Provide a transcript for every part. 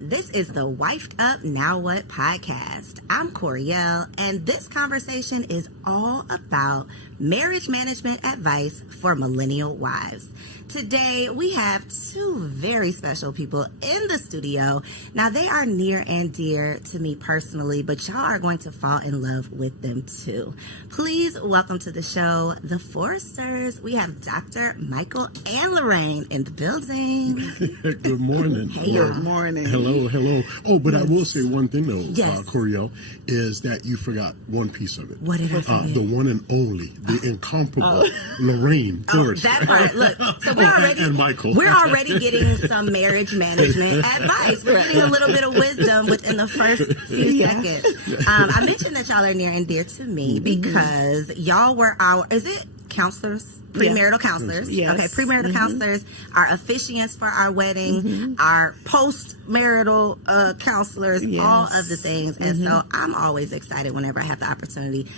This is the Wifed Up Now What podcast. I'm Coriel, and this conversation is all about marriage management advice for millennial wives. Today, we have two very special people in the studio. Now, they are near and dear to me personally, but y'all are going to fall in love with them too. Please welcome to the show, the Foresters. We have Dr. Michael and Lorraine in the building. Good morning. Hey, Good morning. Hello. Oh, but I will say one thing though, Yes. Coriel, is that you forgot one piece of it. What did I forget? The one and only, the incomparable Lorraine Forrester. That part. Look, so and Michael. we're already getting some marriage management advice. We're getting a little bit of wisdom within the first few seconds. I mentioned that y'all are near and dear to me because y'all were is it counselors? Premarital counselors. Yes. Okay, premarital counselors, our officiants for our wedding, our post-marital counselors, all of the things. And so I'm always excited whenever I have the opportunity.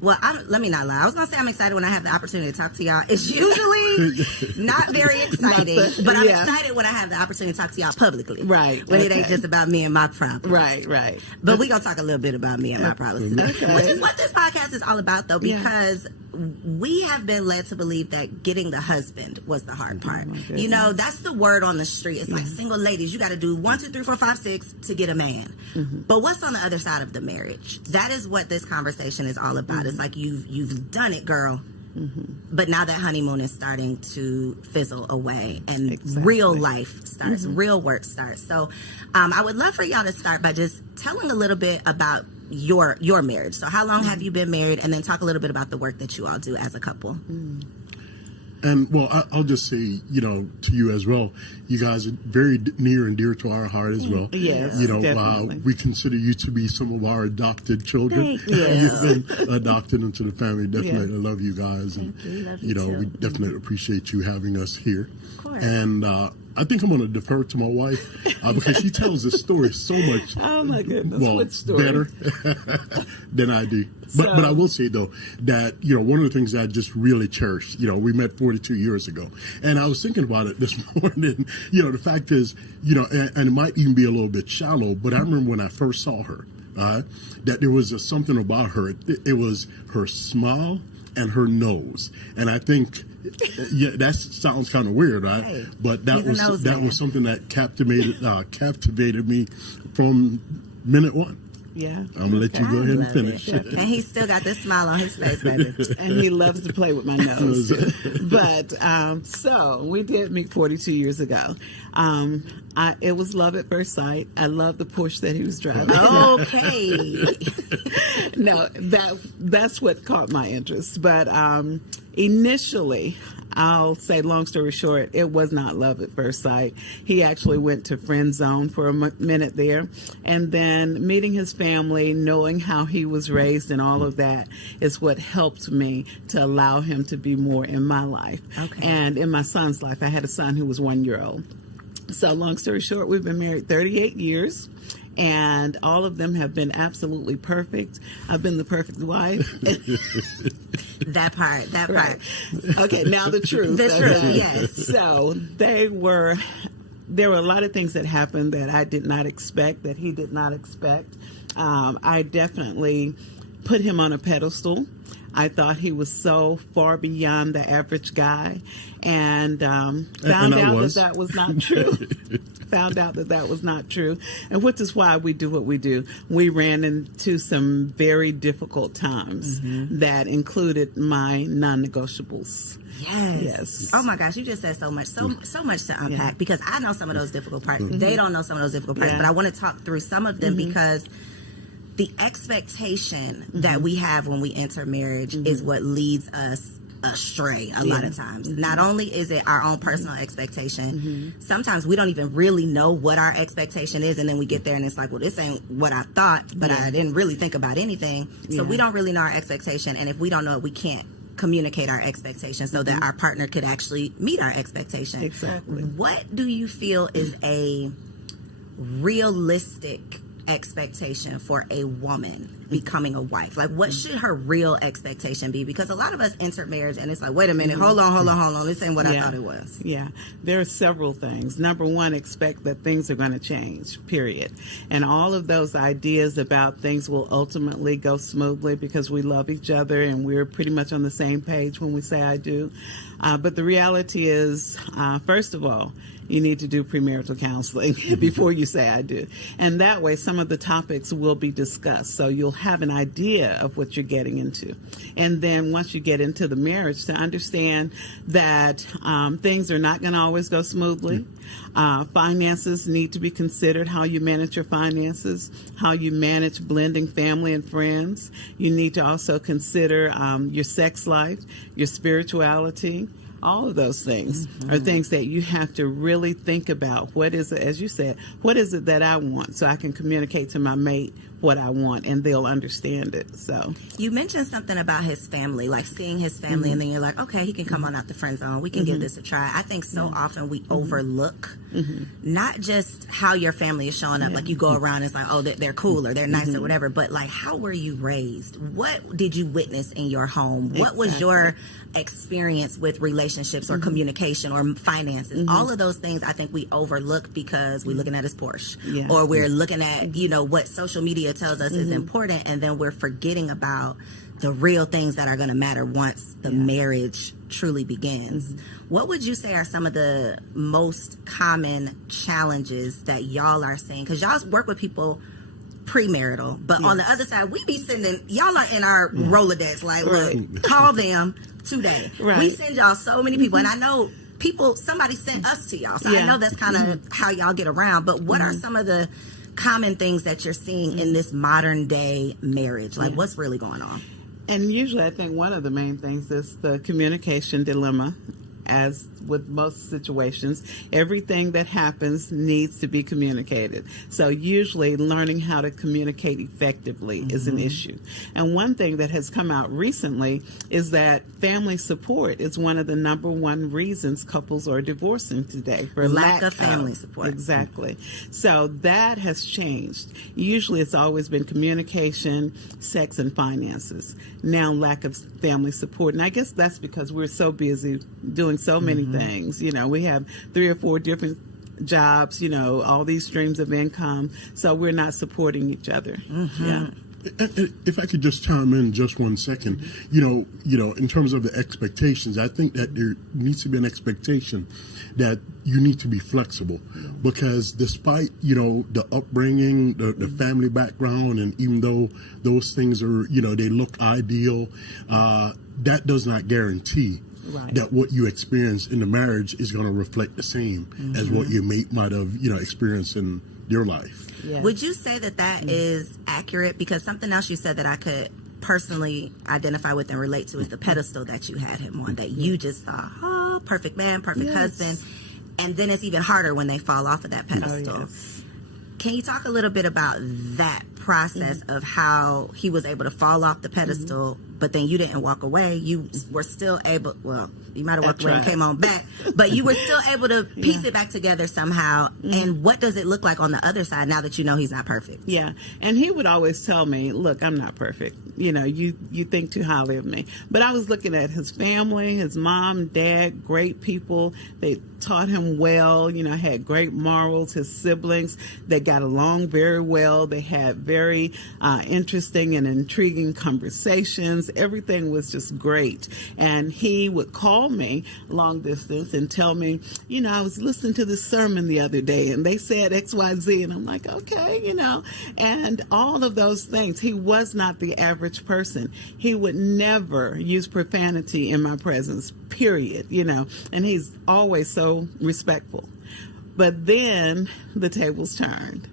Well, let me not lie. I was going to say I'm excited when I have the opportunity to talk to y'all. It's usually not very exciting, but I'm excited when I have the opportunity to talk to y'all publicly. Right. When it ain't just about me and my problems. Right. But we're going to talk a little bit about me and my problems today. Okay. Which is what this podcast is all about, though, because we have been led to believe that getting the husband was the hard part. You know, that's the word on the street. It's like single ladies, you got to do 1, 2, 3, 4, 5, 6 to get a man. But what's on the other side of the marriage? That is what this conversation is all about. It's like you've done it, girl. But now that honeymoon is starting to fizzle away and real life starts, real work starts. So I would love for y'all to start by just telling a little bit about your marriage. So how long have you been married? And then talk a little bit about the work that you all do as a couple. And well, I'll just say, to you as well, you guys are very near and dear to our heart as well. Yes, definitely. We consider you to be some of our adopted children. Thank you. You've been adopted into the family. Definitely love you guys. And, Love you too. we definitely appreciate you having us here. Of course. And I think I'm going to defer to my wife because she tells this story so much. Oh my goodness! Well, What story? better than I do. But I will say though that one of the things that I just really cherish. We met 42 years ago, and I was thinking about it this morning. The fact is, and it might even be a little bit shallow, but I remember when I first saw her, that there was something about her. It was her smile and her nose, and I think. Yeah, that sounds kind of weird, right? Hey, but that was something that captivated me from minute one. Yeah. I'm gonna let you go ahead and finish. And he's still got this smile on his face, baby. And he loves to play with my nose. But so we did meet 42 years ago. It was love at first sight. I love the Porsche that he was driving. Okay. No, that's what caught my interest. But initially, I'll say, long story short, it was not love at first sight. He actually went to friend zone for a minute there. And then meeting his family, knowing how he was raised and all of that is what helped me to allow him to be more in my life. Okay. And in my son's life. I had a son who was 1 year old. So long story short, we've been married 38 years. And all of them have been absolutely perfect. I've been the perfect wife. That part. Okay, now the truth. Yes. So there were a lot of things that happened that I did not expect, that he did not expect. I definitely put him on a pedestal. I thought he was so far beyond the average guy, and found out that was not true. Found out that was not true, and which is why we do what we do. We ran into some very difficult times that included my non-negotiables. Yes. Oh my gosh, you just said so much to unpack because I know some of those difficult parts. They don't know some of those difficult parts, but I want to talk through some of them because the expectation that we have when we enter marriage is what leads us astray a lot of times. Not only is it our own personal expectation, sometimes we don't even really know what our expectation is, and then we get there and it's like, well, this ain't what I thought, but I didn't really think about anything. So we don't really know our expectation, and if we don't know it, we can't communicate our expectations so that our partner could actually meet our expectation. Exactly. What do you feel is a realistic expectation for a woman becoming a wife? Like, what should her real expectation be? Because a lot of us enter marriage and it's like, wait a minute, hold on. This ain't what I thought it was. Yeah, there are several things. Number one, expect that things are going to change, period. And all of those ideas about things will ultimately go smoothly because we love each other and we're pretty much on the same page when we say I do. But the reality is, first of all, you need to do premarital counseling before you say I do. And that way, some of the topics will be discussed. So you'll have an idea of what you're getting into. And then once you get into the marriage, to understand that things are not going to always go smoothly. Finances need to be considered, how you manage your finances, how you manage blending family and friends. You need to also consider your sex life, your spirituality. All of those things are things that you have to really think about. What is it, as you said, what is it that I want so I can communicate to my mate what I want and they'll understand it. So you mentioned something about his family, like seeing his family, and then you're like, okay, he can come on out the friend zone. We can give this a try. I think so often we overlook not just how your family is showing up. Like you go around and it's like, oh, they're cool or they're nice or whatever, but like, how were you raised? What did you witness in your home? What was your experience with relationships or communication or finances? All of those things I think we overlook because we're looking at his Porsche or we're looking at, what social media tells us is important, and then we're forgetting about the real things that are going to matter once the marriage truly begins. What would you say are some of the most common challenges that y'all are seeing? Because y'all work with people premarital, but on the other side, we be sending, y'all are in our Rolodex, like, look, call them today. We send y'all so many people, and I know somebody sent us to y'all, so I know that's kind of how y'all get around, but what are some of the common things that you're seeing in this modern day marriage? Like, what's really going on? And usually I think one of the main things is the communication dilemma. As with most situations, everything that happens needs to be communicated. So usually learning how to communicate effectively is an issue. And one thing that has come out recently is that family support is one of the number one reasons couples are divorcing today. For lack of family support. Exactly. So that has changed. Usually it's always been communication, sex, and finances. Now lack of family support. And I guess that's because we're so busy doing so many things. We have 3 or 4 different jobs, all these streams of income. So we're not supporting each other. If I could just chime in just 1 second, in terms of the expectations, I think that there needs to be an expectation that you need to be flexible, because despite, the upbringing, the family background, and even though those things are, they look ideal, that does not guarantee that what you experience in the marriage is going to reflect the same as what your mate might have, experienced in your life. Yes. Would you say that is accurate? Because something else you said that I could personally identify with and relate to is the pedestal that you had him on, that you just thought, oh, perfect man, perfect husband. And then it's even harder when they fall off of that pedestal. Can you talk a little bit about that process of how he was able to fall off the pedestal, but then you didn't walk away? You were still able, well, you might have walked away and came on back, but you were still able to piece it back together somehow. And what does it look like on the other side now that you know he's not perfect? Yeah. And he would always tell me, look, I'm not perfect. You think too highly of me. But I was looking at his family, his mom, dad, great people. They taught him well, had great morals. His siblings, they got along very well. They had very interesting and intriguing conversations. Everything was just great. And he would call me long distance and tell me, I was listening to this sermon the other day and they said XYZ. And I'm like, okay, and all of those things. He was not the average person. He would never use profanity in my presence, period, and he's always so respectful. But then the tables turned.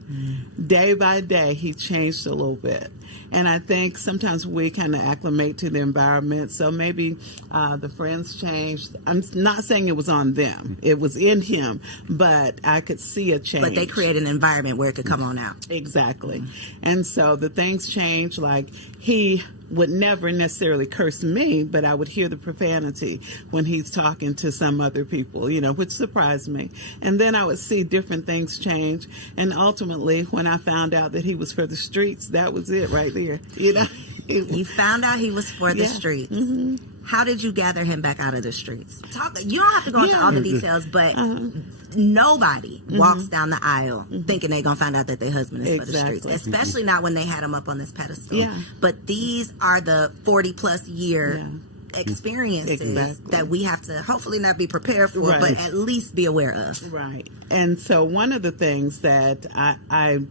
Day by day, he changed a little bit. And I think sometimes we kind of acclimate to the environment. So maybe the friends changed. I'm not saying it was on them. It was in him. But I could see a change. But they create an environment where it could come on out. Exactly. And so the things changed. Like he would never necessarily curse me, but I would hear the profanity when he's talking to some other people, which surprised me. And then I would see different things change. And ultimately, when I found out that he was for the streets, that was it right there. You found out he was for the streets. Mm-hmm. How did you gather him back out of the streets? You don't have to go into all the details, but nobody walks down the aisle thinking they're going to find out that their husband is for the streets, especially not when they had him up on this pedestal. Yeah. But these are the 40-plus year experiences that we have to hopefully not be prepared for, but at least be aware of. Right. And so one of the things that I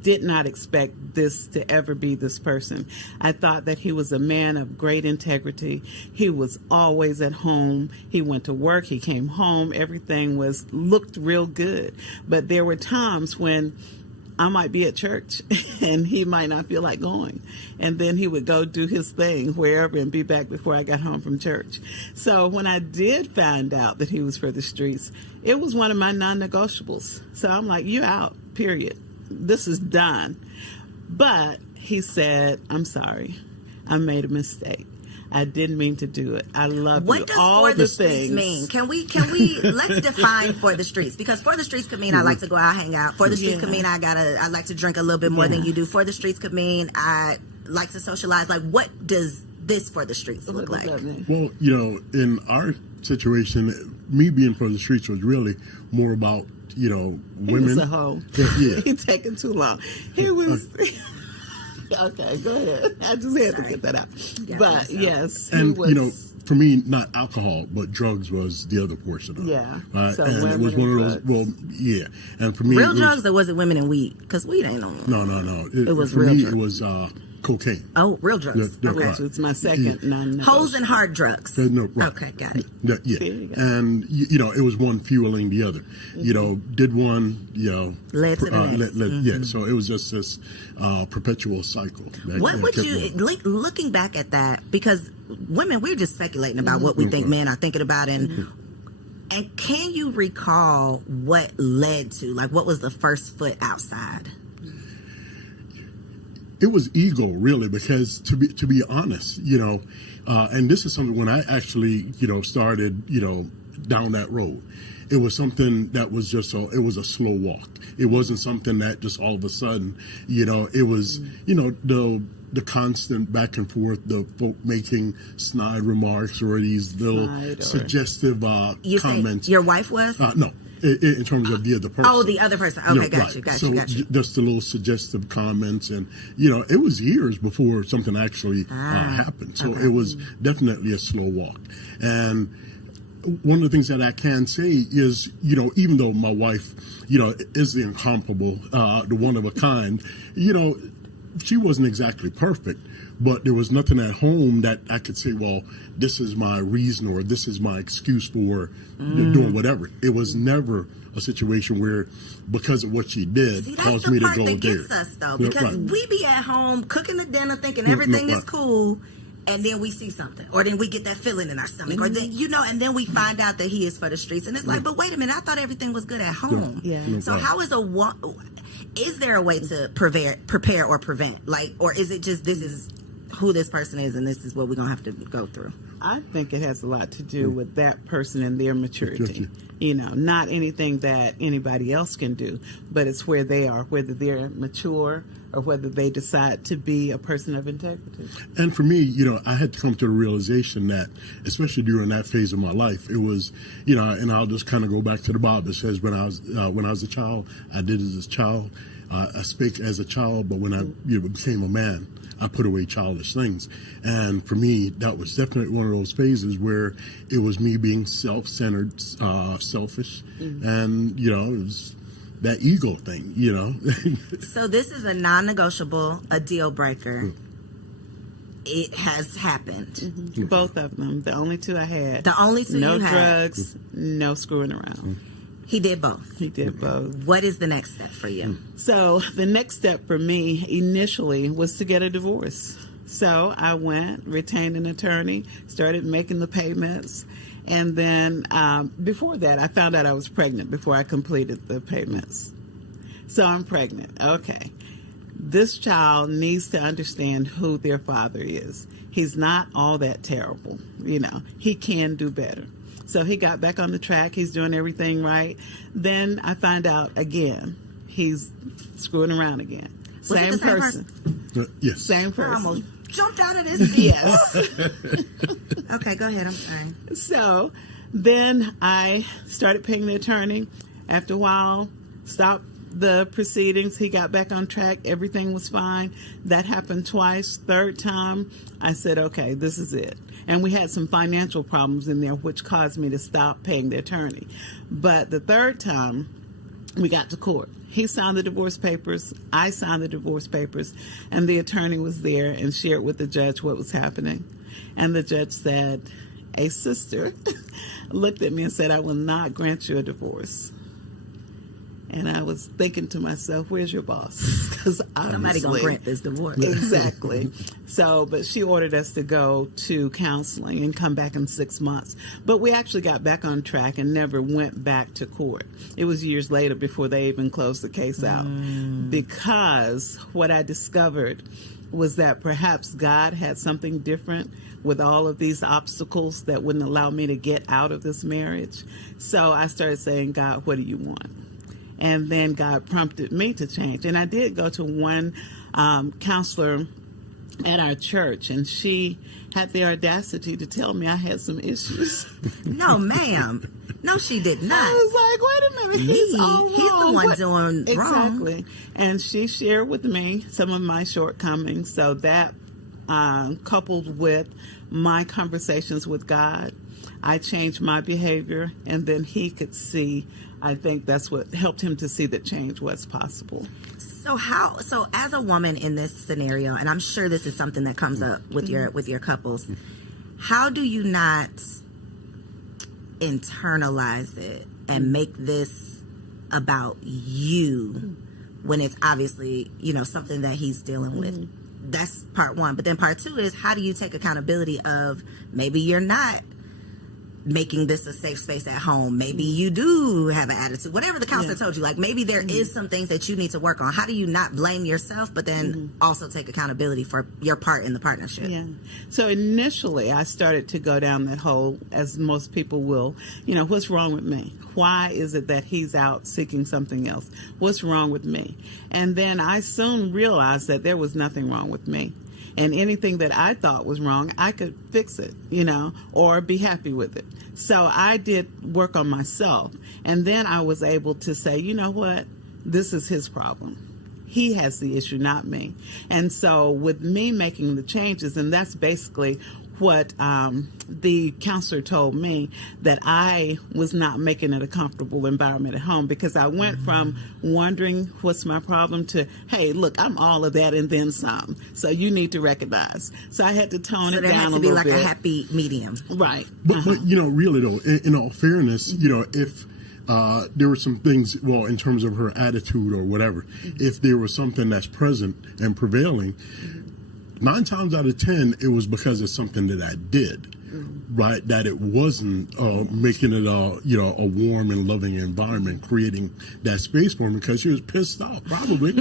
did not expect this to ever be this person. I thought that he was a man of great integrity. He was always at home. He went to work. He came home. Everything looked real good. But there were times when I might be at church and he might not feel like going. And then he would go do his thing wherever and be back before I got home from church. So when I did find out that he was for the streets, it was one of my non-negotiables. So I'm like, you out, period. This is done. But he said, I'm sorry. I made a mistake. I didn't mean to do it. I love what you. Does all for the the streets things mean? Can we let's define for the streets, because for the streets could mean I like to go out, hang out. For the streets could mean I like to drink a little bit more than you do. For the streets could mean I like to socialize. Like, what does this for the streets look like? Well, in our situation, me being for the streets was really more about women. He was a hoe. Yeah. He's taking too long. He was. Okay, go ahead. I just had to get that out. But yes, and for me, not alcohol, but drugs was the other portion of it. Yeah. So and it was one of those. Well, yeah. And for me, real drugs, or was it women and weed? Because weed ain't on. No. It was for real me. drugs. It was cocaine. Oh, real drugs. Okay. Which was my second non-negotiable. Holes and hard drugs. No, right. Okay, got it. Yeah. And it was one fueling the other. Did one. Led to the next. Yeah. So it was just this perpetual cycle. What would you looking back at that? Because women, we're just speculating about what we think men are thinking about, and can you recall what led to, like, what was the first foot outside? It was ego, really, because to be honest, and this is something when I actually, started, down that road. It was something that was it was a slow walk. It wasn't something that just all of a sudden, it was, the constant back and forth, the folk making snide remarks or these little suggestive comments. Your wife was? No. In terms of the other person. Oh, the other person. Okay, got you. Just the little suggestive comments, and it was years before something actually happened. So it was definitely a slow walk. And one of the things that I can say is, even though my wife, is the incomparable, the one of a kind, she wasn't exactly perfect. But there was nothing at home that I could say, well, this is my reason or this is my excuse for doing whatever. It was never a situation where, because of what she did, caused me to go there. That's the part that gets us, though, because we be at home cooking the dinner thinking everything is cool, and then we see something, or then we get that feeling in our stomach, or then, and then we find out that he is for the streets, and it's like, but wait a minute, I thought everything was good at home. So how is there a way to prepare or prevent, or is it just this is who this person is and this is what we're going to have to go through? I think it has a lot to do with that person and their maturity. Not anything that anybody else can do, but it's where they are, whether they're mature or whether they decide to be a person of integrity. And for me, I had to come to the realization that, especially during that phase of my life, it was, and I'll just kind of go back to the Bible. It says when I was a child, I did as a child. I spake as a child, but when I became a man, I put away childish things. And for me, that was definitely one of those phases where it was me being self-centered, selfish, and, it was that ego thing, So this is a non-negotiable, a deal breaker. It has happened. Both of them. The only two I had. The only two no you had. No drugs, no screwing around. He did both. He did both. What is the next step for you? So the next step for me initially was to get a divorce. So I went, retained an attorney, started making the payments. And then before that, I found out I was pregnant before I completed the payments. So I'm pregnant. Okay. this child needs to understand who their father is. He's not all that terrible. He can do better. So he got back on the track. He's doing everything right. Then I find out again, he's screwing around again. Same person. Yes. Same person. I almost jumped out of this seat. Yes. Okay, go ahead. I'm sorry. So then I started paying the attorney. After a while, stopped the proceedings. He got back on track. Everything was fine. That happened twice. Third time, I said, okay, this is it. And we had some financial problems in there, which caused me to stop paying the attorney. But the third time, we got to court. He signed the divorce papers. I signed the divorce papers. And the attorney was there and shared with the judge what was happening. And the judge said, a sister looked at me and said, I will not grant you a divorce. And I was thinking to myself, where's your boss? Because somebody gonna grant this divorce. Exactly. So, but she ordered us to go to counseling and come back in 6 months. But we actually got back on track and never went back to court. It was years later before they even closed the case out. Because what I discovered was that perhaps God had something different with all of these obstacles that wouldn't allow me to get out of this marriage. So I started saying, God, what do you want? And then God prompted me to change. And I did go to one counselor at our church, and she had the audacity to tell me I had some issues. No, ma'am. No, she did not. I was like, wait a minute. He's all wrong. He's the one doing wrong. Exactly. And she shared with me some of my shortcomings. So that coupled with my conversations with God, I changed my behavior, and then he could see. I think that's what helped him to see that change was possible. So as a woman in this scenario, and I'm sure this is something that comes up with your couples, how do you not internalize it and make this about you when it's obviously, something that he's dealing with? That's part one. But then part two is, how do you take accountability of maybe you're not making this a safe space at home? Maybe you do have an attitude, whatever the counselor told you, like maybe there is some things that you need to work on. How do you not blame yourself, but then also take accountability for your part in the partnership? Yeah. So initially I started to go down that hole, as most people will, what's wrong with me? Why is it that he's out seeking something else? What's wrong with me? And then I soon realized that there was nothing wrong with me. And anything that I thought was wrong, I could fix it, or be happy with it. So I did work on myself. And then I was able to say, you know what? This is his problem. He has the issue, not me. And so with me making the changes, and that's basically what the counselor told me, that I was not making it a comfortable environment at home, because I went from wondering what's my problem to, hey, look, I'm all of that and then some. So you need to recognize. So I had to tone it down a little bit. So there had to be like a happy medium. Right. But really though, in all fairness, if there were some things, in terms of her attitude or whatever, if there was something that's present and prevailing, 9 times out of 10, it was because of something that I did, right? That it wasn't making it a warm and loving environment, creating that space for me, because she was pissed off, probably,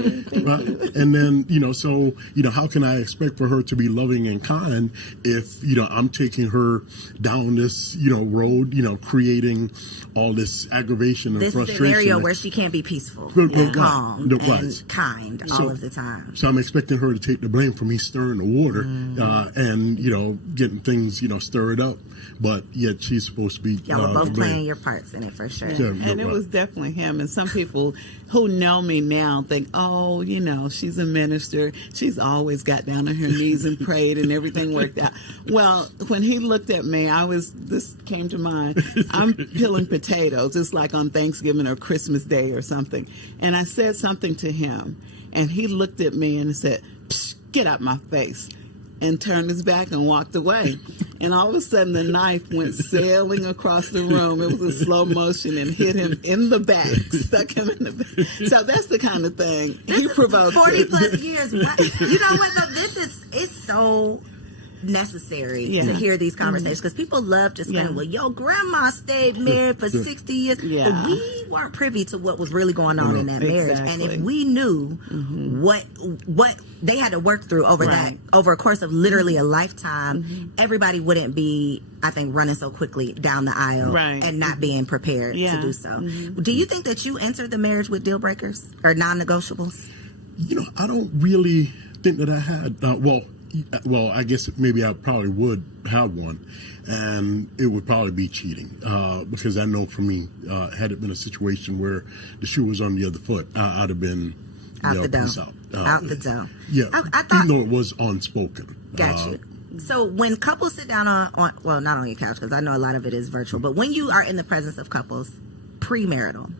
right? And then, so, how can I expect for her to be loving and kind if, I'm taking her down this, road, creating all this aggravation and this frustration. This scenario where she can't be peaceful and calm and kind all of the time. So I'm expecting her to take the blame for me stirring the water and, getting things, stirred up. But yet she's supposed to be... Y'all were both playing your parts in it, for sure. Yeah, and it was definitely him. And some people who know me now think, oh, she's a minister. She's always got down on her knees and prayed and everything worked out. Well, when he looked at me, this came to mind. I'm peeling potatoes. It's like on Thanksgiving or Christmas Day or something. And I said something to him, and he looked at me and said, Psh, get out my face, and turned his back and walked away. And all of a sudden, the knife went sailing across the room. It was a slow motion and hit him in the back, stuck him in the back. So that's the kind of thing he provoked. 40 plus years. What? You know what, though? It's so necessary to hear these conversations because people love just saying, well, your grandma stayed married for 60 years. Yeah. But we weren't privy to what was really going on in that marriage. And if we knew what they had to work through over over a course of literally a lifetime, everybody wouldn't be, I think, running so quickly down the aisle and not being prepared to do so. Do you think that you entered the marriage with deal breakers or non-negotiables? You know, I don't really think that I had. Well, I guess maybe I probably would have one, and it would probably be cheating because I know for me, had it been a situation where the shoe was on the other foot, I'd have been out the door. Out the door. Yeah, I thought, even though it was unspoken. Got you. So when couples sit down on well, not on your couch because I know a lot of it is virtual, but when you are in the presence of couples premarital,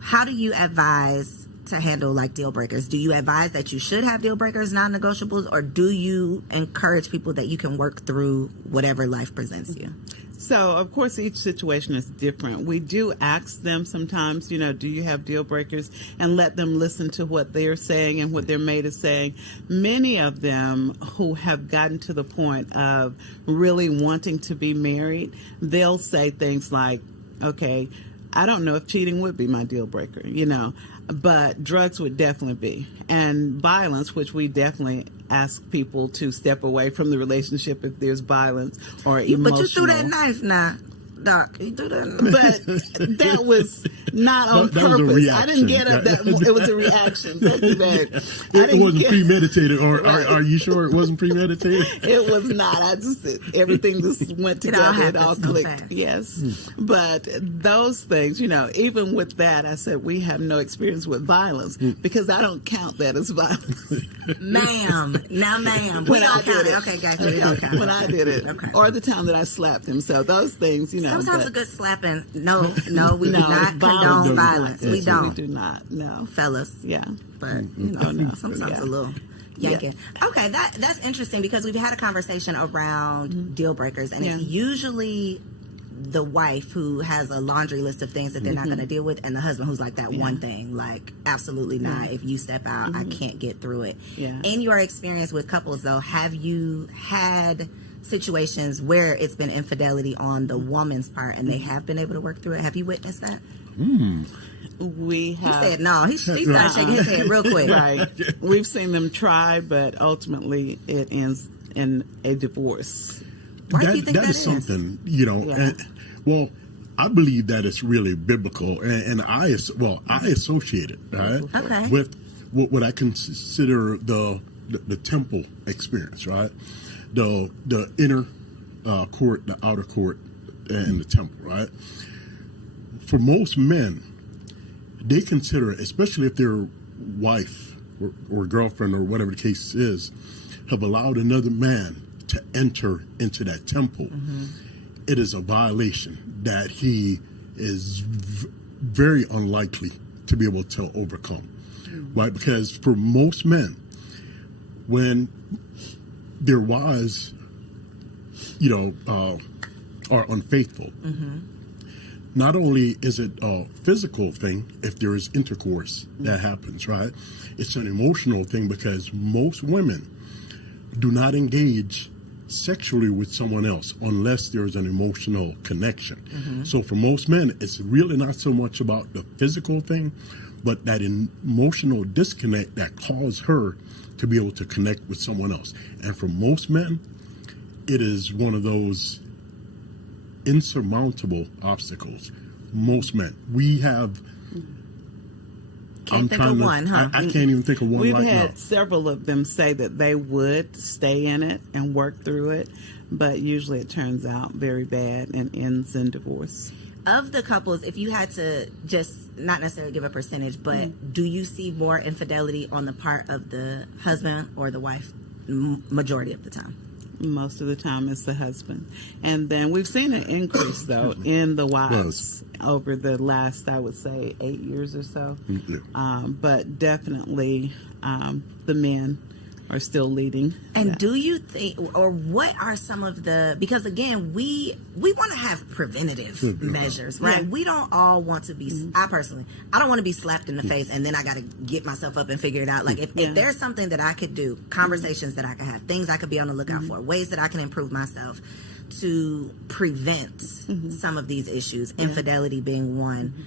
how do you advise to handle like deal breakers? Do you advise that you should have deal breakers, non-negotiables, or do you encourage people that you can work through whatever life presents you? So, of course, each situation is different. We do ask them sometimes, do you have deal breakers? And let them listen to what they're saying and what their mate is saying. Many of them who have gotten to the point of really wanting to be married, they'll say things like, okay, I don't know if cheating would be my deal breaker, but drugs would definitely be. And violence, which we definitely ask people to step away from the relationship if there's violence or emotional. But you threw that knife now. Doc, you do that. But that was not on purpose. I didn't get it. It was a reaction. Thank you, babe. It wasn't premeditated, or are you sure it wasn't premeditated? It was not. Everything just went together. It all clicked. Yes. But those things, even with that, I said we have no experience with violence because I don't count that as violence. Ma'am. Now, ma'am. When I did it. Okay, gotcha. We don't count. When I did it. Okay. Or the time that I slapped him. So those things, Sometimes a good slapping. No, we do not condone violence. We don't. We do not. No, fellas. Yeah, but sometimes a little yanking. Yeah. Okay, that's interesting because we've had a conversation around deal breakers, and it's usually the wife who has a laundry list of things that they're not going to deal with, and the husband who's like that one thing, like absolutely not. If you step out, I can't get through it. Yeah. In your experience with couples, though, have you had situations where it's been infidelity on the woman's part and they have been able to work through it? Have you witnessed that? We have. He said no. He started shaking his head real quick. Right. We've seen them try, but ultimately it ends in a divorce. Why do you think that is something, well, I believe that it's really biblical, and I associate it, right? Okay. With what I consider the temple experience, right? The inner court, the outer court, and the temple, right? For most men, they consider, especially if their wife or girlfriend or whatever the case is, have allowed another man to enter into that temple, it is a violation that he is very unlikely to be able to overcome, right? Because for most men, when their wives, are unfaithful, not only is it a physical thing if there is intercourse that happens, right? It's an emotional thing because most women do not engage sexually with someone else unless there's an emotional connection. So for most men, it's really not so much about the physical thing, but that emotional disconnect that caused her to be able to connect with someone else. And for most men, it is one of those insurmountable obstacles. Most men. We have... Can't think of one, huh? I can't even think of one right now. We've had several of them say that they would stay in it and work through it, but usually it turns out very bad and ends in divorce. Of the couples, if you had to just not necessarily give a percentage, but do you see more infidelity on the part of the husband or the wife majority of the time? Most of the time it's the husband. And then we've seen an increase, though, in the wives over the last, I would say, 8 years or so. But definitely the men are still leading. And do you think, or what are some of the, because again, we want to have preventative measures, right? We don't all want to be, I don't want to be slapped in the face and then I got to get myself up and figure it out. Like if there's something that I could do, conversations that I could have, things I could be on the lookout for, ways that I can improve myself to prevent some of these issues, infidelity being one.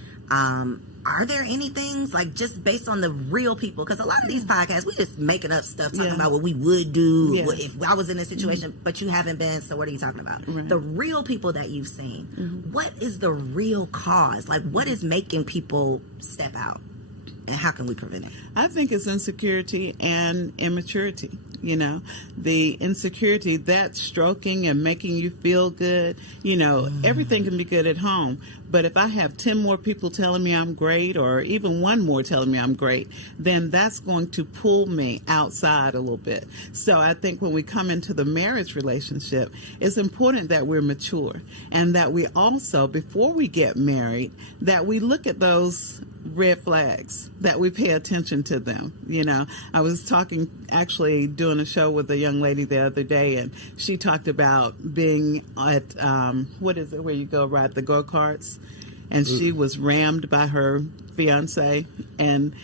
Are there any things, like, just based on the real people? Because a lot of these podcasts, we just making up stuff, talking about what we would do if I was in this situation, but you haven't been, so what are you talking about? The real people that you've seen, what is the real cause? Like, what is making people step out? And how can we prevent it? I think it's insecurity and immaturity. You know, the insecurity, that stroking and making you feel good, you know, everything can be good at home. But if I have 10 more people telling me I'm great, or even one more telling me I'm great, then that's going to pull me outside a little bit. So I think when we come into the marriage relationship, it's important that we're mature, and that we also, before we get married, that we look at those red flags, that we pay attention to them. You know, I was actually doing a show with a young lady the other day, and she talked about being at, what is it, where you go ride the go-karts, and she was rammed by her fiance, and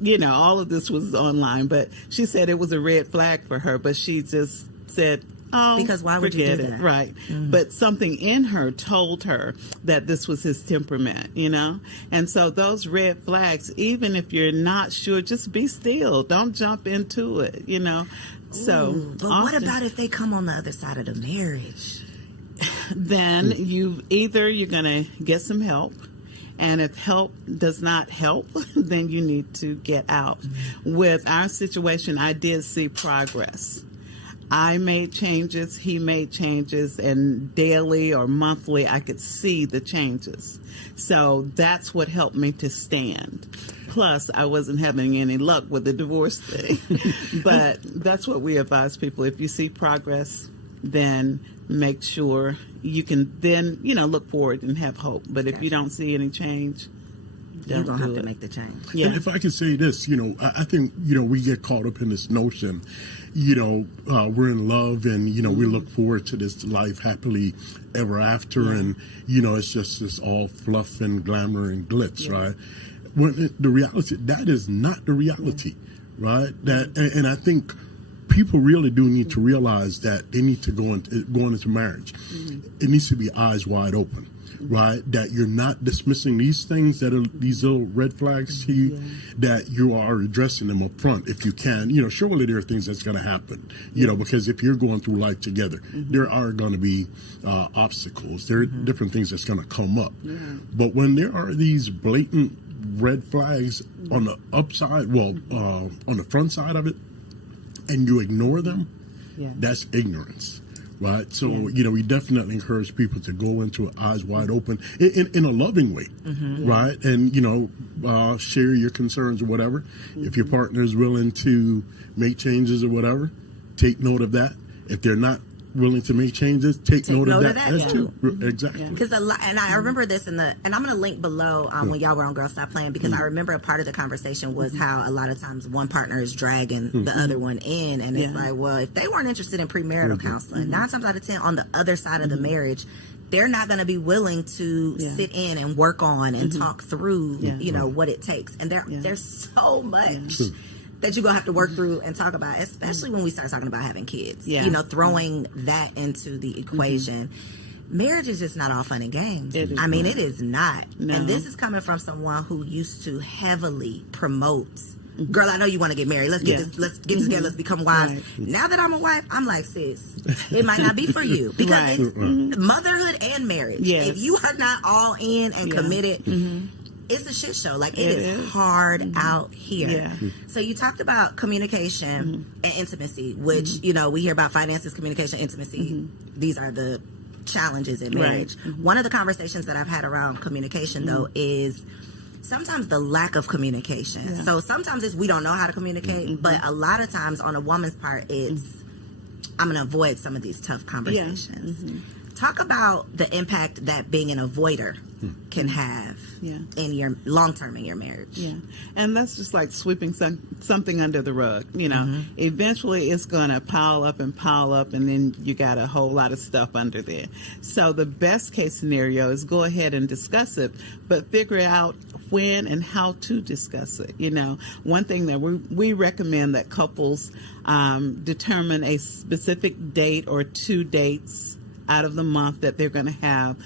you know, all of this was online, but she said it was a red flag for her, but she just said, oh, because why would you do that? Right. But something in her told her that this was his temperament, you know? And so those red flags, even if you're not sure, just be still. Don't jump into it, you know? So, but what about if they come on the other side of the marriage? Then you're going to get some help. And if help does not help, then you need to get out. With our situation, I did see progress. I made changes, he made changes, and daily or monthly I could see the changes. So that's what helped me to stand. Plus, I wasn't having any luck with the divorce thing. But that's what we advise people. If you see progress, then make sure you can then, you know, look forward and have hope. But if you don't see any change, you're going to have to make the change. Yeah. And if I can say this, you know, I think, you know, we get caught up in this notion, you know, we're in love and, you know, we look forward to this life happily ever after. And, you know, it's just this all fluff and glamour and glitz, right? When the reality, that is not the reality, right? And I think people really do need to realize that they need to going into marriage. It needs to be eyes wide open. Right, that you're not dismissing these things that are these little red flags to you, that you are addressing them up front if you can. You know, surely there are things that's going to happen, you know, because if you're going through life together, there are going to be obstacles. There are different things that's going to come up. But when there are these blatant red flags on the upside, on the front side of it, and you ignore them, that's ignorance. Right. So, you know, we definitely encourage people to go into it eyes wide open in a loving way. Right. And, you know, share your concerns or whatever. If your partner is willing to make changes or whatever, take note of that. If they're not willing to make changes, take note of that too. Exactly. Because and I remember this and I'm going to link below when y'all were on Girl Stop Playing, because I remember a part of the conversation was how a lot of times one partner is dragging the other one in, and it's like, well, if they weren't interested in premarital counseling, 9 times out of 10 on the other side of the marriage, they're not going to be willing to sit in and work on and talk through, you know, what it takes. And there's so much that you're going to have to work through and talk about, especially when we start talking about having kids. You know, throwing that into the equation. Marriage is just not all fun and games. It is not. No. And this is coming from someone who used to heavily promote, girl, I know you want to get married. Let's get together. Let's become wives. Right. Now that I'm a wife, I'm like, sis, it might not be for you, because it's motherhood and marriage. If you are not all in and committed, it's a shit show. Like, it is hard out here. So you talked about communication and intimacy, which, you know, we hear about finances, communication, intimacy. These are the challenges in marriage. One of the conversations that I've had around communication, though, is sometimes the lack of communication. So sometimes it's we don't know how to communicate, but a lot of times on a woman's part, it's I'm going to avoid some of these tough conversations. Talk about the impact that being an avoider can have in your long-term in your marriage. Yeah. And that's just like sweeping something under the rug. You know, eventually it's going to pile up, and then you got a whole lot of stuff under there. So the best case scenario is go ahead and discuss it, but figure out when and how to discuss it. You know, one thing that we recommend that couples determine a specific date or 2 dates out of the month that they're going to have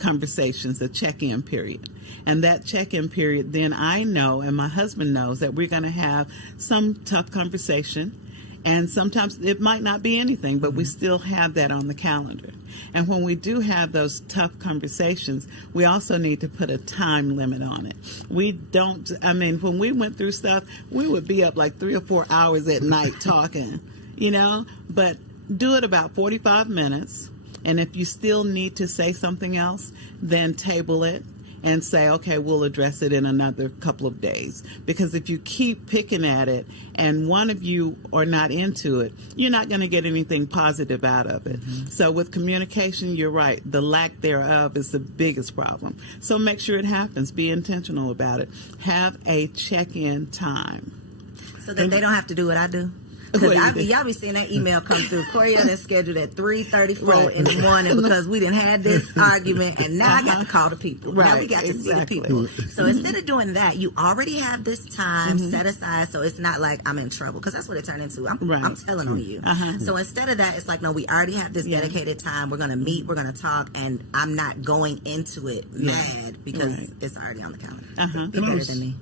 conversations, a check-in period. And that check-in period, then I know and my husband knows that we're going to have some tough conversation. And sometimes it might not be anything, but we still have that on the calendar. And when we do have those tough conversations, we also need to put a time limit on it. When we went through stuff, we would be up like 3 or 4 hours at night talking, you know, but do it about 45 minutes. And if you still need to say something else, then table it and say, okay, we'll address it in another couple of days. Because if you keep picking at it and one of you are not into it, you're not going to get anything positive out of it. So with communication, you're right. The lack thereof is the biggest problem. So make sure it happens. Be intentional about it. Have a check-in time. So that they don't have to do what I do. Because y'all be seeing that email come through. Corietta is scheduled at 3:34 in the morning because we didn't have this argument, and now I got to call the people. Now we got to see the people. So instead of doing that, you already have this time set aside, so it's not like I'm in trouble, because that's what it turned into. I'm telling on you. So instead of that, it's like, no, we already have this dedicated time. We're going to meet, we're going to talk, and I'm not going into it mad because it's already on the calendar. You're better than me.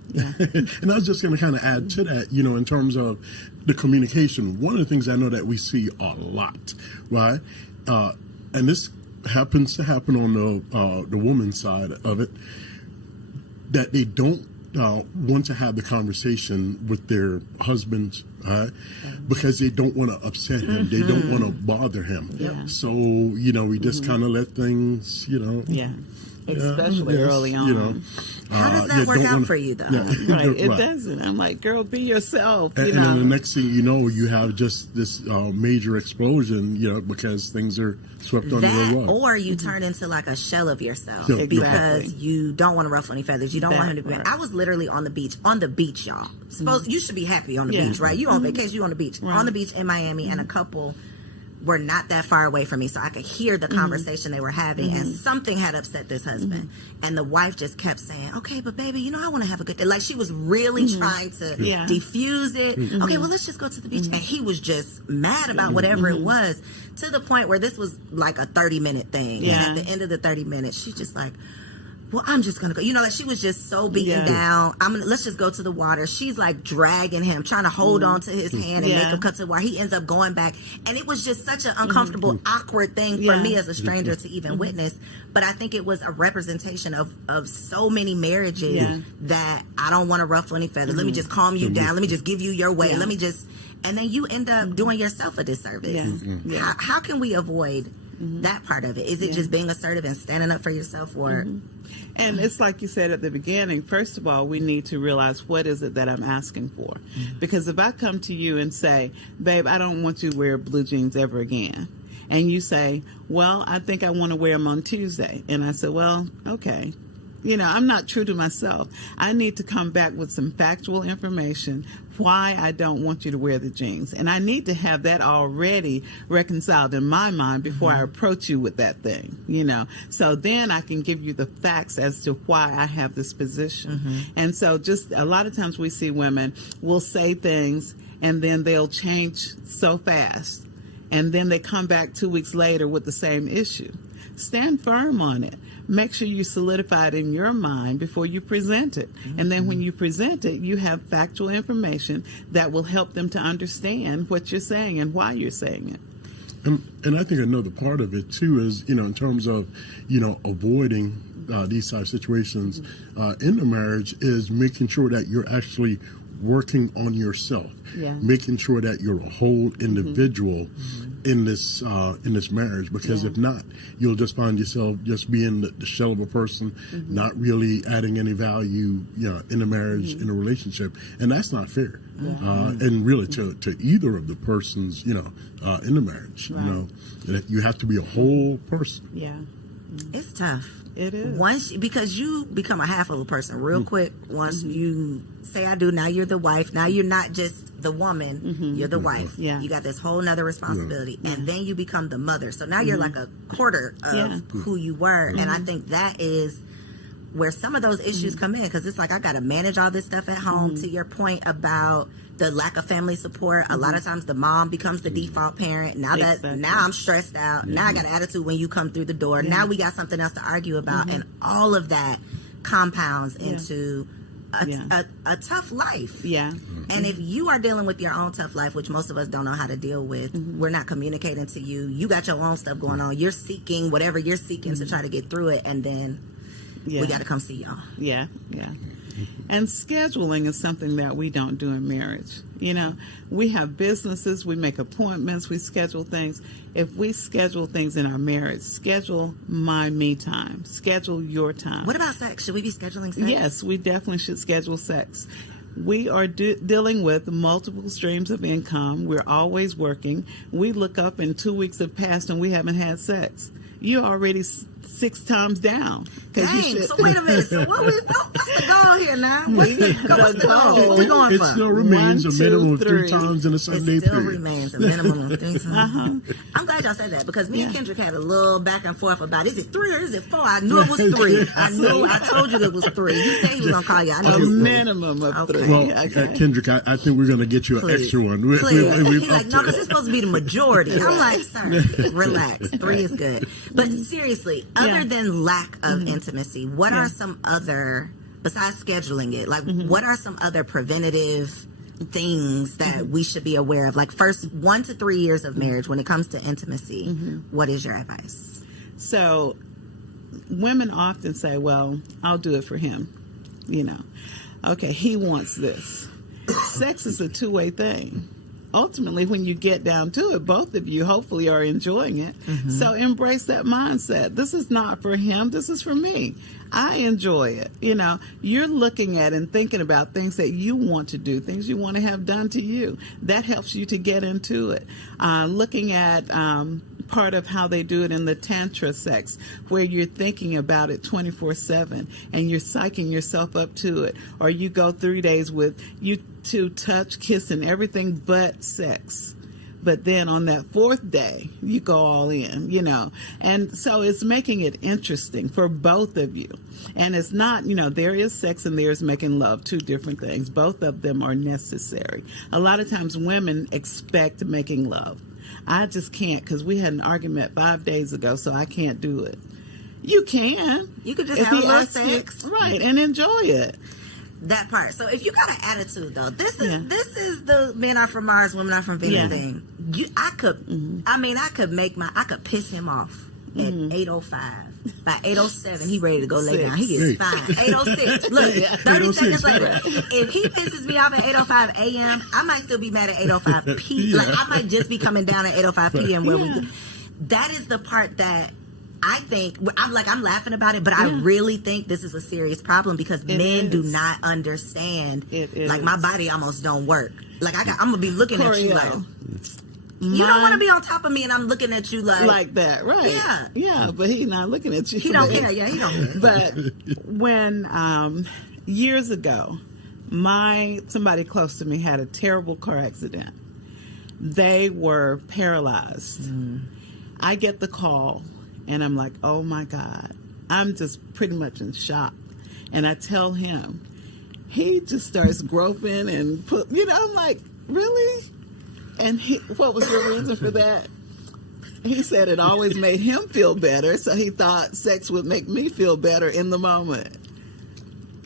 And I was just going to kind of add to that, you know, in terms of the communication. One of the things I know that we see a lot, right? And this happens to happen on the woman's side of it, that they don't want to have the conversation with their husbands, right? Because they don't want to upset him. They don't want to bother him. So, you know, we just kind of let things, you know. Especially early on. You know, how does that work out for you, though? It doesn't. I'm like, girl, be yourself. And then the next thing you know, you have just this major explosion, you know, because things are swept under the rug. Or you turn into like a shell of yourself because you don't want to ruffle any feathers. You don't want him to be. I was literally on the beach, y'all. You should be happy on the beach, right? You on vacation, you on the beach. On the beach in Miami, and a couple were not that far away from me, so I could hear the conversation they were having, and something had upset this husband. And the wife just kept saying, okay, but baby, you know, I want to have a good day. Like, she was really trying to diffuse it. Okay, well, let's just go to the beach. And he was just mad about whatever it was, to the point where this was like a 30-minute thing. And at the end of the 30 minutes, she's just like, well, I'm just going to go. You know, like, she was just so beaten down. Let's just go to the water. She's like dragging him, trying to hold on to his hand and make him cut to the water. He ends up going back. And it was just such an uncomfortable, awkward thing for me as a stranger to even witness. But I think it was a representation of so many marriages that I don't want to ruffle any feathers. Let me just calm you down. Let me just give you your way. Let me just... And then you end up doing yourself a disservice. How can we avoid that part of it? Is it just being assertive and standing up for yourself, or... And it's like you said at the beginning, first of all, we need to realize, what is it that I'm asking for? Because if I come to you and say, babe, I don't want you to wear blue jeans ever again. And you say, well, I think I want to wear them on Tuesday. And I said, well, okay. You know, I'm not true to myself. I need to come back with some factual information why I don't want you to wear the jeans. And I need to have that already reconciled in my mind before I approach you with that thing, you know. So then I can give you the facts as to why I have this position. And so just a lot of times we see women will say things and then they'll change so fast. And then they come back 2 weeks later with the same issue. Stand firm on it. Make sure you solidify it in your mind before you present it. And then when you present it, you have factual information that will help them to understand what you're saying and why you're saying it. And I think another part of it, too, is, you know, in terms of, you know, avoiding these type of situations in the marriage, is making sure that you're actually working on yourself, making sure that you're a whole individual, in this marriage, because if not, you'll just find yourself just being the shell of a person, not really adding any value, in the marriage, in a relationship, and that's not fair. And really to either of the persons, in the marriage, you have to be a whole person. Yeah. It's tough. It is. Because you become a half of a person real quick. Once you say I do, now you're the wife. Now you're not just the woman, you're the wife. Yeah. You got this whole nother responsibility. And then you become the mother. So now you're like a quarter of who you were. And I think that is where some of those issues come in, because it's like I got to manage all this stuff at home. To your point about the lack of family support, a lot of times the mom becomes the default parent. Now I'm stressed out. Now I got an attitude when you come through the door. Now we got something else to argue about, and all of that compounds into a tough life. Yeah. And if you are dealing with your own tough life, which most of us don't know how to deal with, we're not communicating to you. You got your own stuff going on. You're seeking whatever you're seeking to try to get through it, and then we got to come see y'all. Yeah, yeah. And scheduling is something that we don't do in marriage. We have businesses, we make appointments, we schedule things. If we schedule things in our marriage, schedule my me time, schedule your time. What about sex? Should we be scheduling sex? Yes, we definitely should schedule sex. We are dealing with multiple streams of income. We're always working. We look up and 2 weeks have passed and we haven't had sex. You're already 6 times down. Dang, so wait a minute. So what's the goal here now? What's the goal? What we going for? It still remains a minimum of 3 times in a 7-day period. It still remains a minimum of 3 times. I'm glad y'all said that, because me and Kendrick had a little back and forth about, is it 3 or is it 4? I knew it was 3. I told you it was 3. You said he was going to call you. I know it was 3. Minimum of 3. Well, Kendrick, I think we're going to get you an extra one. Please. He's like, no, because it's supposed to be the majority. I'm like, sir, relax. 3 is good. But seriously, other than lack of intimacy, what are some other, besides scheduling it, like what are some other preventative things that we should be aware of? Like, first 1 to 3 years of marriage, when it comes to intimacy, what is your advice? So women often say, well, I'll do it for him. Okay, he wants this. Sex is a two-way thing. Ultimately, when you get down to it, both of you hopefully are enjoying it. So embrace that mindset. This is not for him. This is for me. I enjoy it. You're looking at and thinking about things that you want to do, things you want to have done to you. That helps you to get into it. Looking at part of how they do it in the tantra sex, where you're thinking about it 24/7 and you're psyching yourself up to it. Or you go 3 days with you two touch, kiss, and everything but sex. But then on that 4th day, you go all in, And so it's making it interesting for both of you. And it's not, there is sex and there's making love, 2 different things. Both of them are necessary. A lot of times women expect making love. I just can't, because we had an argument 5 days ago, so I can't do it. You can. You could just have a little sex. Right, and enjoy it. That part. So if you got an attitude, though, this is the men are from Mars, women are from Venus thing. I could piss him off at 8:05. By 8:07, he ready to go lay down. He is fine. 8:06. Look, 30 seconds later, if he pisses me off at 8:05 a.m., I might still be mad at 8:05 p.m. Like, I might just be coming down at 8:05 p.m. That is the part that I think, I'm laughing about it, but I really think this is a serious problem, because men do not understand. Like, my body almost don't work. Like, I'm going to be looking at you like, you don't want to be on top of me, and I'm looking at you like that, right? Yeah, yeah. But he's not looking at you. He don't care. Yeah, he don't care. But when years ago, somebody close to me had a terrible car accident. They were paralyzed. I get the call, and I'm like, oh my God, I'm just pretty much in shock. And I tell him, he just starts groping and I'm like, really? And what was your reason for that? He said it always made him feel better, so he thought sex would make me feel better in the moment.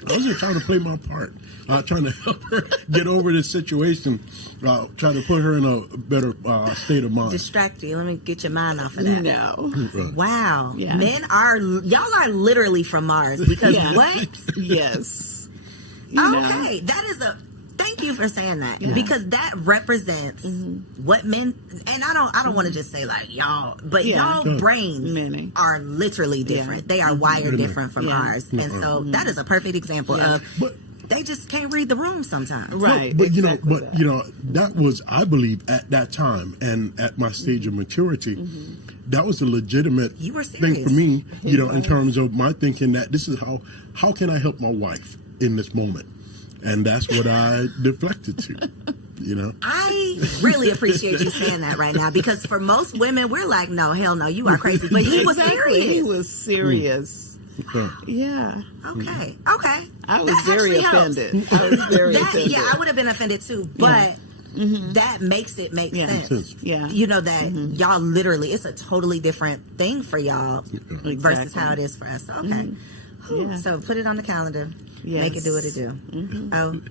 I was just trying to play my part, trying to help her get over this situation, trying to put her in a better state of mind. Distract you. Let me get your mind off of that. No. Wow. Yeah. Men y'all are literally from Mars, because what? Yes. Okay. That is thank Thank you for saying that because that represents what men, and I don't want to just say like y'all, but y'all brains are literally different. They are wired different from ours, and so that is a perfect example of. They just can't read the room sometimes. Right. But that was, I believe, at that time and at my stage of maturity, that was a legitimate thing for me, in terms of my thinking that this is how can I help my wife in this moment? And that's what I deflected to. I really appreciate you saying that right now, because for most women, we're like, no, hell no, you are crazy. But he was serious. He was serious. Yeah. Okay. I was very offended. I would have been offended too, but that makes it make sense. Yeah. That y'all literally, it's a totally different thing for y'all versus how it is for us. Okay. So put it on the calendar. Yes. Make it do what it do.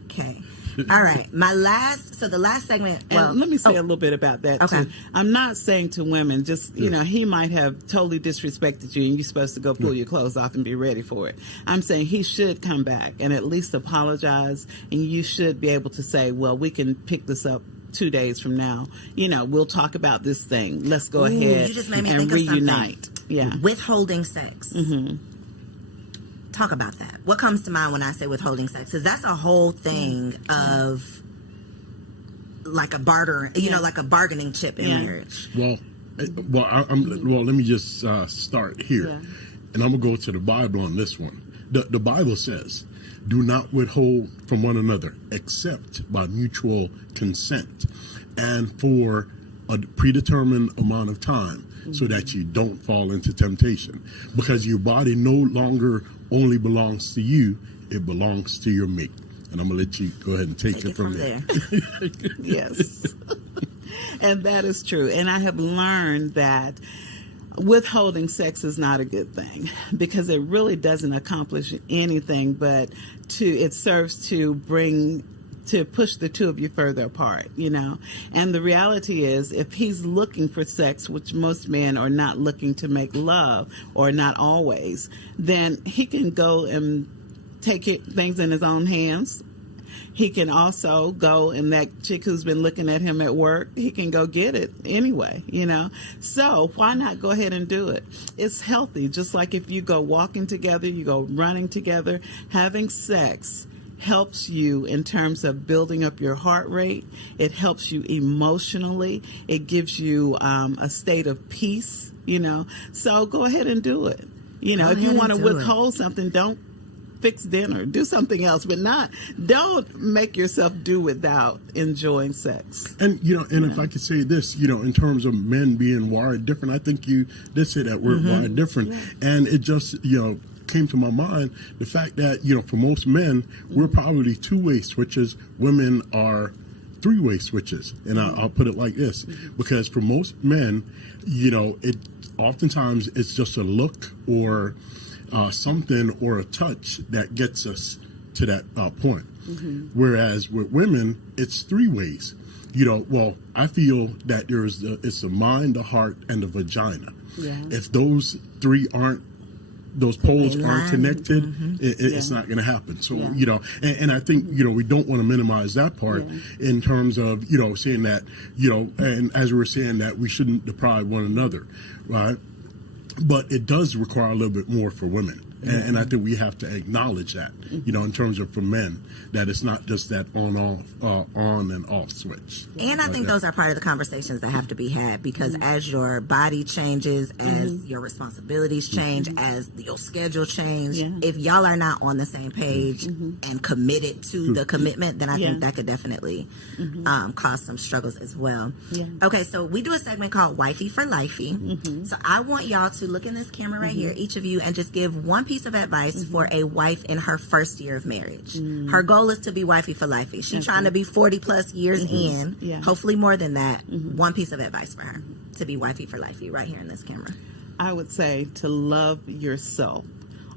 Okay. All right. The last segment. Well, and let me say a little bit about that too. I'm not saying to women, just he might have totally disrespected you, and you're supposed to go pull your clothes off and be ready for it. I'm saying he should come back and at least apologize, and you should be able to say, well, we can pick this up 2 days from now. We'll talk about this thing. Let's go ahead you just made me and think reunite. Of something. Withholding sex. Talk about that. What comes to mind when I say withholding sex? Because that's a whole thing of like a barter, like a bargaining chip in marriage. Well, let me just start here, and I'm gonna go to the Bible on this one. The Bible says, "Do not withhold from one another, except by mutual consent, and for a predetermined amount of time, so that you don't fall into temptation, because your body no longer only belongs to you, it belongs to your mate." And I'm going to let you go ahead and take it from there. Yes. And that is true. And I have learned that withholding sex is not a good thing, because it really doesn't accomplish anything, but it serves to push the two of you further apart, And the reality is, if he's looking for sex, which most men are not looking to make love, or not always, then he can go and take things in his own hands. He can also go, and that chick who's been looking at him at work, he can go get it anyway, So why not go ahead and do it? It's healthy. Just like if you go walking together, you go running together, having sex helps you in terms of building up your heart rate. It helps you emotionally. It gives you a state of peace, So go ahead and do it. If you want to withhold something, don't fix dinner. Do something else, but don't make yourself do without enjoying sex. And, if I could say this, in terms of men being wired different, I think you did say that word, wired different. Yeah. And it just, came to my mind the fact that for most men we're probably two-way switches, women are three-way switches, and I'll put it like this, because for most men it oftentimes it's just a look or something or a touch that gets us to that point, whereas with women it's three ways. I feel that it's the mind, the heart, and the vagina. If those poles aren't connected, it's not going to happen. So, and I think, we don't want to minimize that part in terms of, saying that, and as we were saying that we shouldn't deprive one another, right? But it does require a little bit more for women. And I think we have to acknowledge that, in terms of for men, that it's not just that on and off switch. And I think those are part of the conversations that have to be had, because as your body changes, as your responsibilities change, as your schedule change, if y'all are not on the same page and committed to the commitment, then I think that could definitely cause some struggles as well. Okay, so we do a segment called Wifey for Lifey. So I want y'all to look in this camera right here, each of you, and just give one piece of advice for a wife in her first year of marriage. Her goal is to be wifey for lifey. She's trying to be 40 plus years in, hopefully more than that. One piece of advice for her to be wifey for lifey right here in this camera. I would say to love yourself.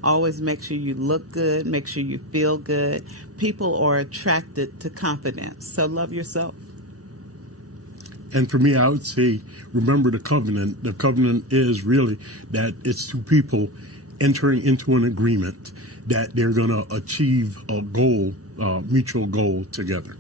Always make sure you look good, make sure you feel good. People are attracted to confidence, so love yourself. And for me, I would say, remember the covenant. The covenant is really that it's two people entering into an agreement that they're going to achieve a goal, mutual goal together.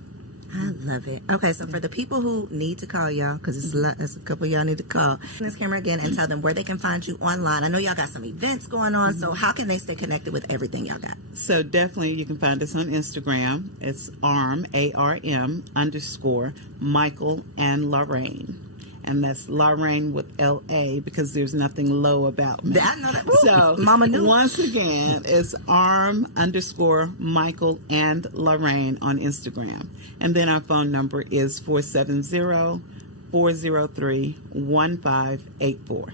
I love it. Okay, so for the people who need to call y'all, because it's a couple of y'all need to call this camera again and tell them where they can find you online. I know y'all got some events going on, so how can they stay connected with everything y'all got? So definitely you can find us on Instagram. It's ARM, ARM _ Michael and Lorraine. And that's Lorraine with LA because there's nothing low about me. I know that. So Mama knew. Once again, it's ARM _ Michael and Lorraine on Instagram. And then our phone number is 470-403-1584.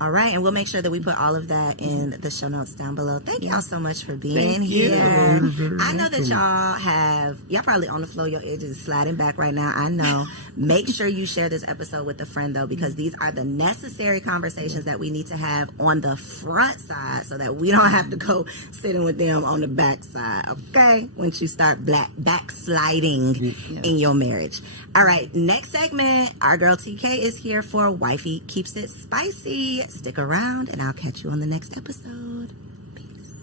All right, and we'll make sure that we put all of that in the show notes down below. Thank y'all so much for being here. I know that y'all probably on the floor, your edges sliding back right now. I know. Make sure you share this episode with a friend, though, because these are the necessary conversations that we need to have on the front side so that we don't have to go sitting with them on the back side, okay? Once you start backsliding in your marriage. All right, next segment, our girl TK is here for Wifey Keeps It Spicy. Stick around, and I'll catch you on the next episode. Peace.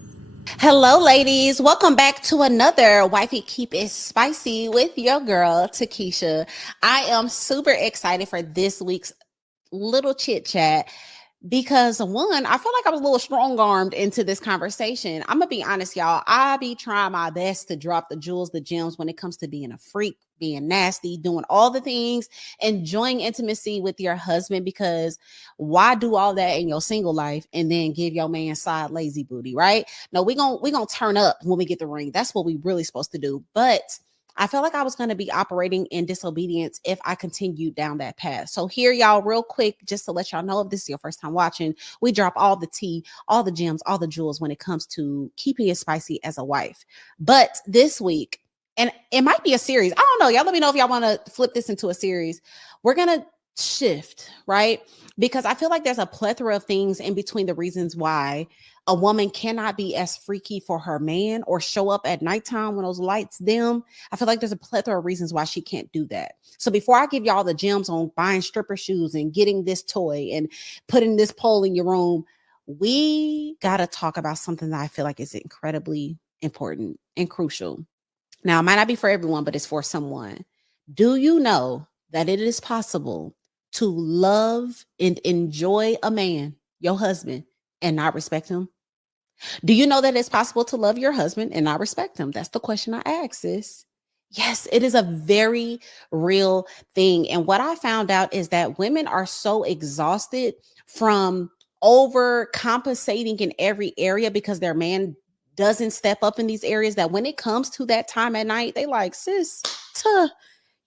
Hello, ladies. Welcome back to another Wifey Keep It Spicy with your girl, Takesha. I am super excited for this week's little chit chat because, one, I feel like I was a little strong-armed into this conversation. I'm going to be honest, y'all. I be trying my best to drop the jewels, the gems when it comes to being a freak, being nasty, doing all the things, enjoying intimacy with your husband, because why do all that in your single life and then give your man side lazy booty, right? No, we gonna turn up when we get the ring. That's what we really supposed to do. But I felt like I was going to be operating in disobedience if I continued down that path. So here, y'all, real quick, just to let y'all know, if this is your first time watching, we drop all the tea, all the gems, all the jewels when it comes to keeping it spicy as a wife. But this week, and it might be a series. I don't know. Y'all let me know if y'all want to flip this into a series. We're going to shift, right? Because I feel like there's a plethora of things in between the reasons why a woman cannot be as freaky for her man or show up at nighttime when those lights dim. I feel like there's a plethora of reasons why she can't do that. So before I give y'all the gems on buying stripper shoes and getting this toy and putting this pole in your room, we got to talk about something that I feel like is incredibly important and crucial. Now, it might not be for everyone, but it's for someone. Do you know that it is possible to love and enjoy a man, your husband, and not respect him? Do you know that it's possible to love your husband and not respect him? That's the question I ask, sis. Yes, it is a very real thing. And what I found out is that women are so exhausted from overcompensating in every area because their man doesn't step up in these areas that when it comes to that time at night, they like, sis, you're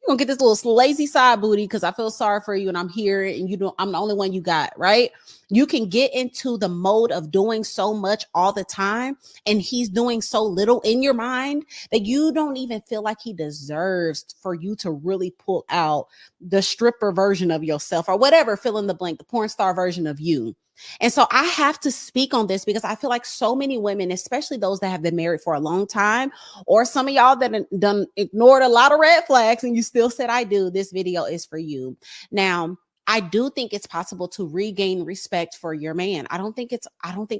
gonna get this little lazy side booty because I feel sorry for you and I'm here and I'm the only one you got, right? You can get into the mode of doing so much all the time and he's doing so little in your mind that you don't even feel like he deserves for you to really pull out the stripper version of yourself or whatever, fill in the blank, the porn star version of you. And so I have to speak on this because I feel like so many women, especially those that have been married for a long time, or some of y'all that done ignored a lot of red flags and you still said, I do, this video is for you. Now, I do think it's possible to regain respect for your man. I don't think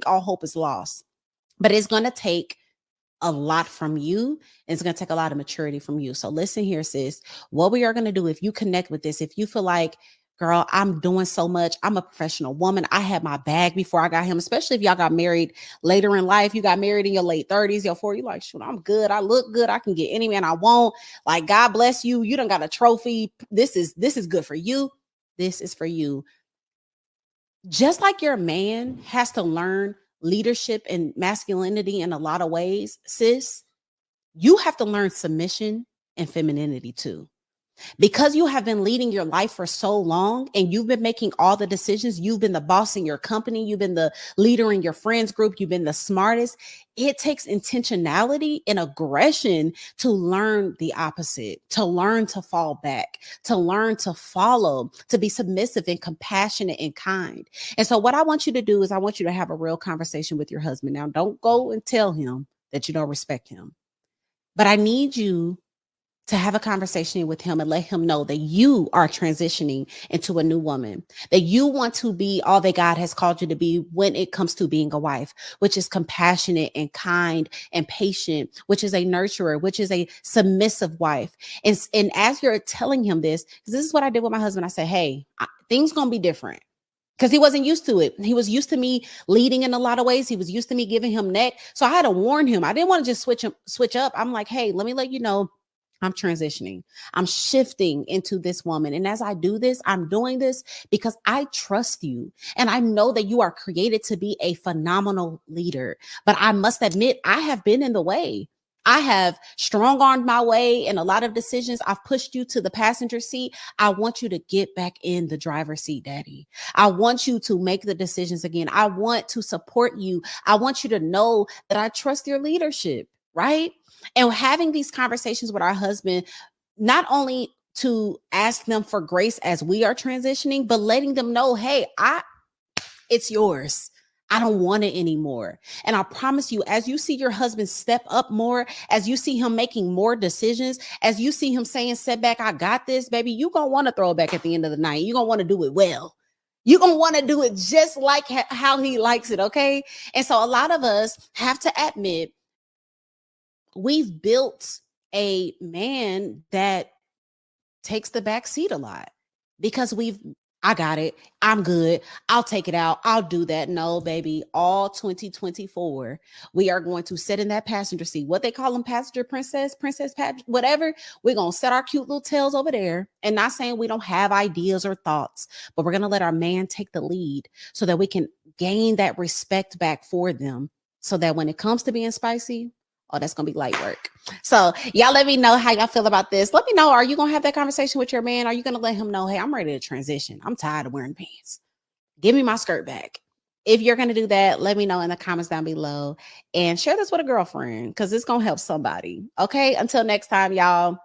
all hope is lost, but it's going to take a lot from you. And it's going to take a lot of maturity from you. So listen here, sis, what we are going to do, if you connect with this, if you feel like, girl, I'm doing so much, I'm a professional woman, I had my bag before I got him, especially if y'all got married later in life, you got married in your late 30s, your 40s, you're like, shoot, I'm good, I look good, I can get any man I want, like, God bless you, you done got a trophy, this is good for you, this is for you. Just like your man has to learn leadership and masculinity in a lot of ways, sis, you have to learn submission and femininity too. Because you have been leading your life for so long and you've been making all the decisions, you've been the boss in your company, you've been the leader in your friends group, you've been the smartest. It takes intentionality and aggression to learn the opposite, to learn to fall back, to learn to follow, to be submissive and compassionate and kind. And so what I want you to do is I want you to have a real conversation with your husband. Now, don't go and tell him that you don't respect him, but I need you to have a conversation with him and let him know that you are transitioning into a new woman, that you want to be all that God has called you to be when it comes to being a wife, which is compassionate and kind and patient, which is a nurturer, which is a submissive wife. And as you're telling him this, because this is what I did with my husband, I said, hey, things going to be different. Because he wasn't used to it. He was used to me leading in a lot of ways. He was used to me giving him neck. So I had to warn him. I didn't want to just switch up. I'm like, hey, let me let you know, I'm transitioning. I'm shifting into this woman. And as I do this, I'm doing this because I trust you. And I know that you are created to be a phenomenal leader. But I must admit, I have been in the way. I have strong-armed my way in a lot of decisions. I've pushed you to the passenger seat. I want you to get back in the driver's seat, Daddy. I want you to make the decisions again. I want to support you. I want you to know that I trust your leadership, right? And having these conversations with our husband, not only to ask them for grace as we are transitioning, but letting them know, hey, it's yours. I don't want it anymore. And I promise you, as you see your husband step up more, as you see him making more decisions, as you see him saying, setback, I got this, baby, you're going to want to throw it back at the end of the night. You're going to want to do it well. You're going to want to do it just like how he likes it, okay? And so a lot of us have to admit, we've built a man that takes the back seat a lot because I got it. I'm good. I'll take it out. I'll do that. No, baby, all 2024, we are going to sit in that passenger seat. What they call them, passenger princess, whatever. We're going to set our cute little tails over there, and not saying we don't have ideas or thoughts, but we're going to let our man take the lead so that we can gain that respect back for them so that when it comes to being spicy, oh, that's going to be light work. So y'all let me know how y'all feel about this. Let me know, are you going to have that conversation with your man? Are you going to let him know, hey, I'm ready to transition. I'm tired of wearing pants. Give me my skirt back. If you're going to do that, let me know in the comments down below and share this with a girlfriend because it's going to help somebody. Okay, until next time, y'all.